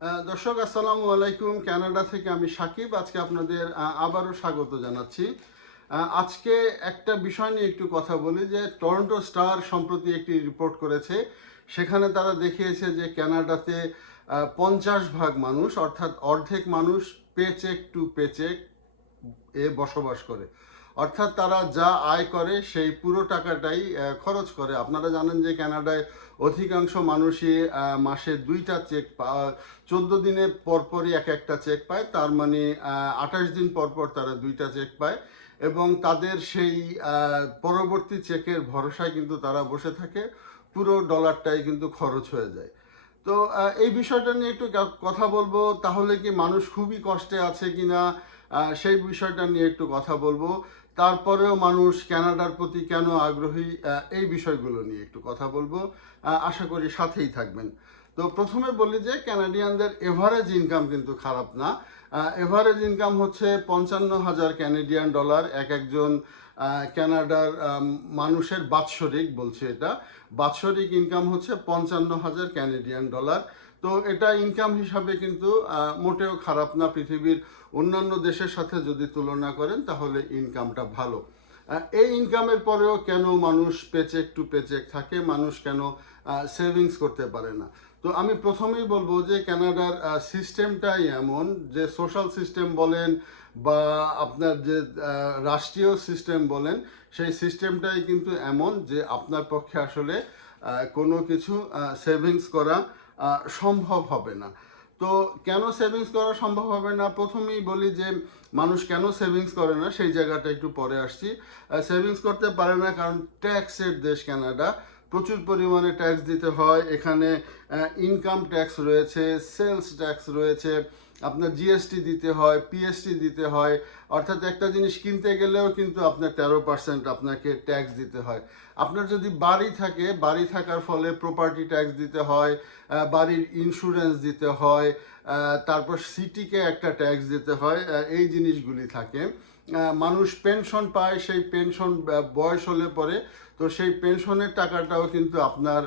দর্শক আসসালামু আলাইকুম। কানাডা থেকে আমি সাকিব। আজকে আপনাদের আবারও স্বাগত জানাচ্ছি। আজকে একটা বিষয় নিয়ে একটু কথা বলি যে টরন্টো স্টার সম্প্রতি একটি রিপোর্ট করেছে। সেখানে তারা দেখিয়েছে যে কানাডাতে 50% মানুষ অর্থাৎ অর্ধেক মানুষ পেচেক টু পেচেক বসবাস করে। অর্থাৎ তারা যা আয় করে সেই পুরো টাকাটাই খরচ করে। আপনারা জানেন যে কানাডায় অধিকাংশ মানুষই মাসে দুইটা চেক 14 দিনে পরপরই এক একটা চেক পায়। তার মানে 28 দিন পরপর তারা দুইটা চেক পায় এবং তাদের সেই পরবর্তী চেকের ভরসায় কিন্তু তারা বসে থাকে। পুরো ডলারটাই কিন্তু খরচ হয়ে যায়। তো এই বিষয়টা নিয়ে একটু কথা বলবো। তাহলে কি মানুষ খুবই কষ্টে আছে কিনা সেই বিষয়টা নিয়ে একটু কথা বলবো। তারপরেও মানুষ কানাডার প্রতি কেন আগ্রহী এই বিষয়গুলো নিয়ে একটু কথা বলবো। আশা করি সাথেই থাকবেন। তো প্রথমে বলি যে কানাডিয়ানদের এভারেজ ইনকাম কিন্তু খারাপ না। এভারেজ ইনকাম হচ্ছে 55,000 কানাডিয়ান ডলার এক একজন কানাডার মানুষের বাৎসরিক, বলছে এটা বাৎসরিক ইনকাম হচ্ছে 55,000 কানাডিয়ান ডলার। তো এটা ইনকাম হিসাবে কিন্তু মোটেও খারাপ না। পৃথিবীর অন্যান্য দেশের সাথে যদি তুলনা করেন তাহলে ইনকামটা ভালো। এই ইনকামের পরেও কেন মানুষ পেচেক টু পেচেক থাকে, মানুষ কেন সেভিংস করতে পারে না? তো আমি প্রথমেই বলবো যে কানাডার সিস্টেমটাই এমন যে সোশ্যাল সিস্টেম বলেন বা আপনার যে রাষ্ট্রীয় সিস্টেম বলেন, সেই সিস্টেমটাই কিন্তু এমন যে আপনার পক্ষে আসলে কোনো কিছু সেভিংস করা সম্ভব হবে না। তো কেন সেভিংস করা সম্ভব হবে না, প্রথমেই বলি যে মানুষ কেন সেভিংস করে না সেই জায়গাটা একটু পরে আসছি। সেভিংস করতে পারে না কারণ ট্যাক্সের দেশ কানাডা। প্রচুর পরিমাণে ট্যাক্স দিতে হয় এখানে। ইনকাম ট্যাক্স রয়েছে, সেলস ট্যাক্স রয়েছে, আপনার জিএসটি দিতে হয়, পিএসটি দিতে হয়। অর্থাৎ একটা জিনিস কিনতে গেলেও কিন্তু আপনার 13% আপনাকে ট্যাক্স দিতে হয়। আপনার যদি বাড়ি থাকে, বাড়ি থাকার ফলে প্রপার্টি ট্যাক্স দিতে হয়, বাড়ির ইন্স্যুরেন্স দিতে হয়, তারপর সিটিকে একটা ট্যাক্স দিতে হয়। এই জিনিসগুলি থাকে। মানুষ পেনশন পায়, সেই পেনশন বয়স হলে পরে তো সেই পেনশনের টাকাটাও কিন্তু আপনার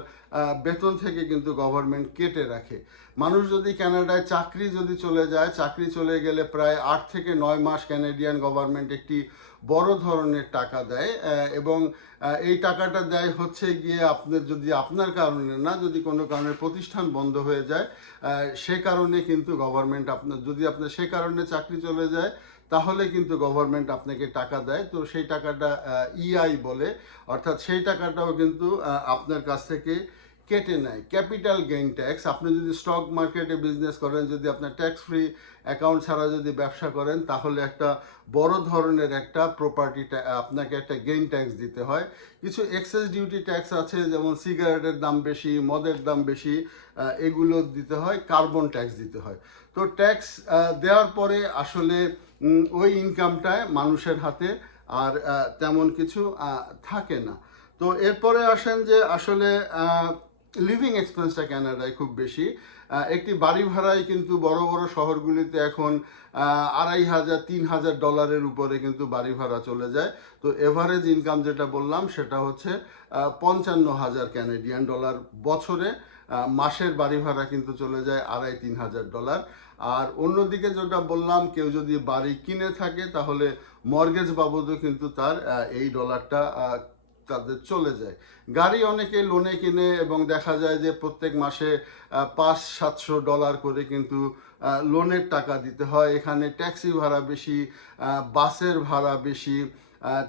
বেতন থেকে কিন্তু গভর্নমেন্ট কেটে রাখে। মানুষ যদি কানাডায় চাকরি যদি চলে যায়, চাকরি চলে গেলে প্রায় 8 থেকে 9 মাস কানাডিয়ান গভর্নমেন্ট একটি বড় ধরনের টাকা দেয় এবং এই টাকাটা দেয় হচ্ছে গিয়ে আপনার যদি আপনার কারণে না, যদি কোনো কারণে প্রতিষ্ঠান বন্ধ হয়ে যায় সে কারণে কিন্তু গভর্নমেন্ট আপনার, যদি আপনার সে কারণে চাকরি চলে যায় তাহলে কিন্তু গভর্নমেন্ট আপনাকে টাকা দেয়। তো সেই টাকাটা ইআই বলে, অর্থাৎ সেই টাকাটাও কিন্তু আপনার কাছ থেকে কেটে নেয়। ক্যাপিটাল গেইন ট্যাক্স, আপনি যদি স্টক মার্কেটে বিজনেস করেন, যদি আপনার ট্যাক্স ফ্রি অ্যাকাউন্ট ছাড়া যদি ব্যবসা করেন তাহলে একটা বড় ধরনের একটা প্রপার্টি আপনাকে একটা গেইন ট্যাক্স দিতে হয়। কিছু এক্সেস ডিউটি ট্যাক্স আছে, যেমন সিগারেটের দাম বেশি, মদের দাম বেশি, এগুলো দিতে হয়। কার্বন ট্যাক্স দিতে হয়। তো ট্যাক্স দেওয়ার পরে আসলে ওই ইনকামটায় মানুষের হাতে আর তেমন কিছু থাকে না। তো এরপরে আসেন যে আসলে লিভিং এক্সপেন্সটা কানাডায় খুব বেশি। একটি বাড়ি ভাড়ায় কিন্তু বড় বড় শহরগুলিতে এখন 2,500-3,000 ডলারের উপরে কিন্তু বাড়ি ভাড়া চলে যায়। তো এভারেজ ইনকাম যেটা বললাম সেটা হচ্ছে 55,000 কানাডিয়ান ডলার বছরে। মাসের বাড়ি ভাড়া কিন্তু চলে যায় 2,500-3,000 ডলার। আর অন্যদিকে যেটা বললাম, কেউ যদি বাড়ি কিনে থাকে তাহলে মর্গেজ বাবদও কিন্তু তার এই ডলারটা তাদের চলে যায়। গাড়ি অনেকে লোনে কিনে এবং দেখা যায় যে প্রত্যেক মাসে 500-700 ডলার করে কিন্তু লোনের টাকা দিতে হয়। এখানে ট্যাক্সি ভাড়া বেশি, বাসের ভাড়া বেশি,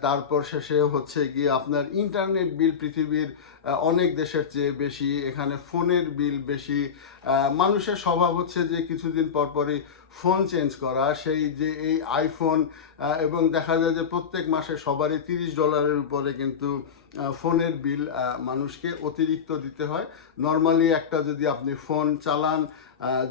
তারপর শেষে হচ্ছে গিয়ে আপনার ইন্টারনেট বিল পৃথিবীর অনেক দেশের চেয়ে বেশি। এখানে ফোনের বিল বেশি। মানুষের স্বভাব হচ্ছে যে কিছুদিন পর পরই ফোন চেঞ্জ করা, সেই যে এই আইফোন, এবং দেখা যায় যে প্রত্যেক মাসে সবারই 30 ডলারের উপরে কিন্তু ফোনের বিল মানুষকে অতিরিক্ত দিতে হয়। নর্মালি একটা যদি আপনি ফোন চালান,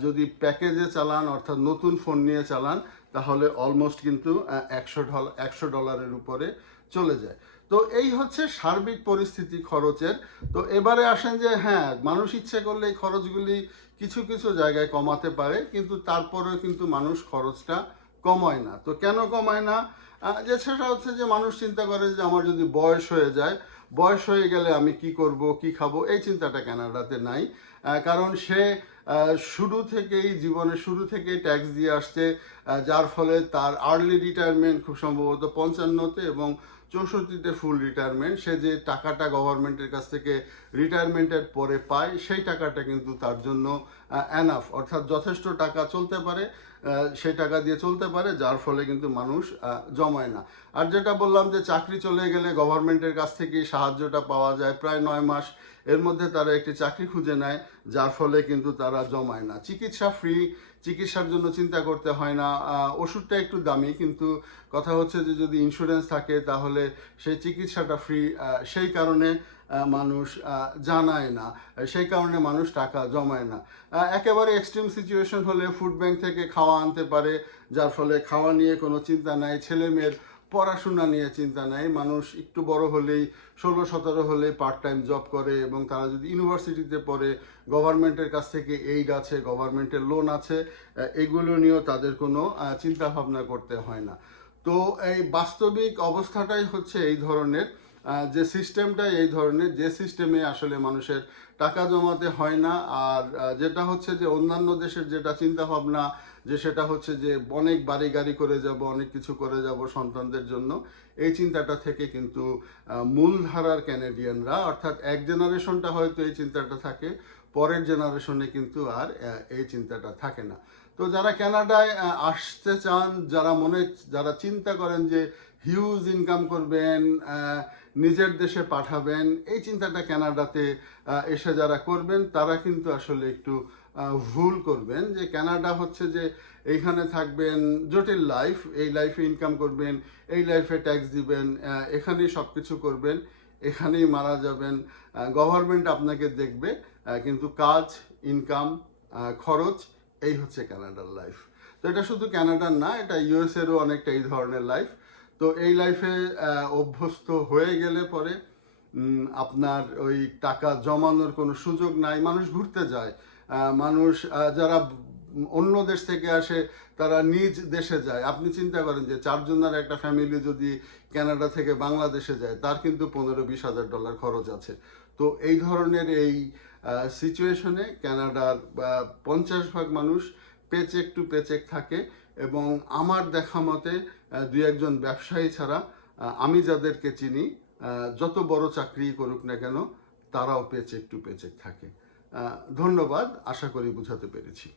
যদি প্যাকেজে চালান অর্থাৎ নতুন ফোন নিয়ে চালান তাহলে অলমোস্ট কিন্তু 100 ডলারের উপরে চলে যায়। তো এই হচ্ছে সার্বিক পরিস্থিতি খরচের। তো এবারে আসেন যে হ্যাঁ, মানুষ ইচ্ছে করলে এই খরচগুলি কিছু কিছু জায়গায় কমাতে পারে, কিন্তু তারপরেও কিন্তু মানুষ খরচটা কমায় না। তো কেন কমায় না? যে সেটা হচ্ছে যে মানুষ চিন্তা করে যে আমার যদি বয়স হয়ে যায়, বয়স হয়ে গেলে আমি কি করব, কি খাবো, এই চিন্তাটা কানাডাতে নাই। কারণ সে শুরু থেকেই জীবনের শুরু থেকেই ট্যাক্স দিয়ে আসছে, যার ফলে তার আর্লি রিটায়ারমেন্ট খুব সম্ভবত 55-তে এবং 64-তে ফুল রিটায়ারমেন্ট। সে যে টাকাটা গভর্নমেন্টের কাছ থেকে রিটায়ারমেন্টের পরে পায় সেই টাকাটা কিন্তু তার জন্য এনাফ, অর্থাৎ যথেষ্ট টাকা চলতে পারে, সেই টাকা দিয়ে চলতে পারে, যার ফলে কিন্তু মানুষ জমায় না। আর যেটা বললাম যে চাকরি চলে গেলে গভর্নমেন্টের কাছ থেকে সাহায্যটা পাওয়া যায় প্রায় 9 মাস, এর মধ্যে তারা একটি চাকরি খুঁজে নেয়, যার ফলে কিন্তু তারা জমায় না। চিকিৎসা ফ্রি, চিকিৎসার জন্য চিন্তা করতে হয় না। ওষুধটা একটু দামি, কিন্তু কথা হচ্ছে যে যদি ইন্স্যুরেন্স থাকে তাহলে সেই চিকিৎসাটা ফ্রি, সেই কারণে মানুষ জানায় না, সেই কারণে মানুষ টাকা জমায় না। একেবারে এক্সট্রিম সিচুয়েশন হলে ফুড ব্যাংক থেকে খাওয়া আনতে পারে, যার ফলে খাওয়া নিয়ে কোনো চিন্তা নাই, ছেলে মেয়ের পড়াশোনা নিয়ে চিন্তা নাই। মানুষ একটু বড় হলেই 16-17 হলে পার্ট টাইম জব করে, এবং তারা যদি ইউনিভার্সিটিতে পড়ে গভর্নমেন্টের কাছ থেকে এইড আছে, গভর্নমেন্টের লোন আছে, এগুলো নিয়েও তাদের কোনো চিন্তা ভাবনা করতে হয় না। তো এই বাস্তবিক অবস্থাটাই হচ্ছে এই ধরনের, যে সিস্টেমটাই এই ধরনের, যে সিস্টেমে আসলে মানুষের টাকা জমাতে হয় না। আর যেটা হচ্ছে যে অন্যান্য দেশের যেটা চিন্তা ভাবনা, যে সেটা হচ্ছে যে অনেক বাড়ি গাড়ি করে যাব, অনেক কিছু করে যাব সন্তানদের জন্য, এই চিন্তাটা থেকে কিন্তু মূলধারার ক্যানাডিয়ানরা, অর্থাৎ এক জেনারেশনটা হয়তো এই চিন্তাটা থাকে, পরের জেনারেশনে কিন্তু আর এই চিন্তাটা থাকে না। তো যারা কানাডায় আসতে চান, যারা চিন্তা করেন যে হিউজ ইনকাম করবেন, নিজের দেশে পাঠাবেন, এই চিন্তাটা কানাডাতে এসে যারা করবেন তারা কিন্তু আসলে একটু ভুল করবেন। যে কানাডা হচ্ছে যে এইখানে থাকবেন, জটিল লাইফ, এই লাইফে ইনকাম করবেন, এই লাইফে ট্যাক্স দিবেন, এখানেই সব কিছু করবেন, এখানেই মারা যাবেন, গভর্নমেন্ট আপনাকে দেখবে, কিন্তু কাজ, ইনকাম, খরচ, এই হচ্ছে কানাডার লাইফ। তো এটা শুধু কানাডার না, এটা ইউএসএরও অনেকটা এই ধরনের লাইফ। তো এই লাইফে অভ্যস্ত হয়ে গেলে পরে আপনার ওই টাকা জমানোর কোনো সুযোগ নাই। মানুষ ঘুরতে যায়, মানুষ যারা অন্য দেশ থেকে আসে তারা নিজ দেশে যায়। আপনি চিন্তা করেন যে 4 জনের একটা ফ্যামিলি যদি কানাডা থেকে বাংলাদেশে যায়, তার কিন্তু $15-20 হাজার খরচ আছে। তো এই ধরনের এই সিচুয়েশনে কানাডার 50% মানুষ পেচেক টু পেচেক থাকে, এবং আমার দেখা মতে 2-1 জন ব্যবসায়ী ছাড়া আমি যাদেরকে চিনি, যত বড় চাকরি করুক না কেন, তারাও পেচেক টু পেচেক থাকে। ধন্যবাদ, আশা করি বুঝাতে পেরেছি।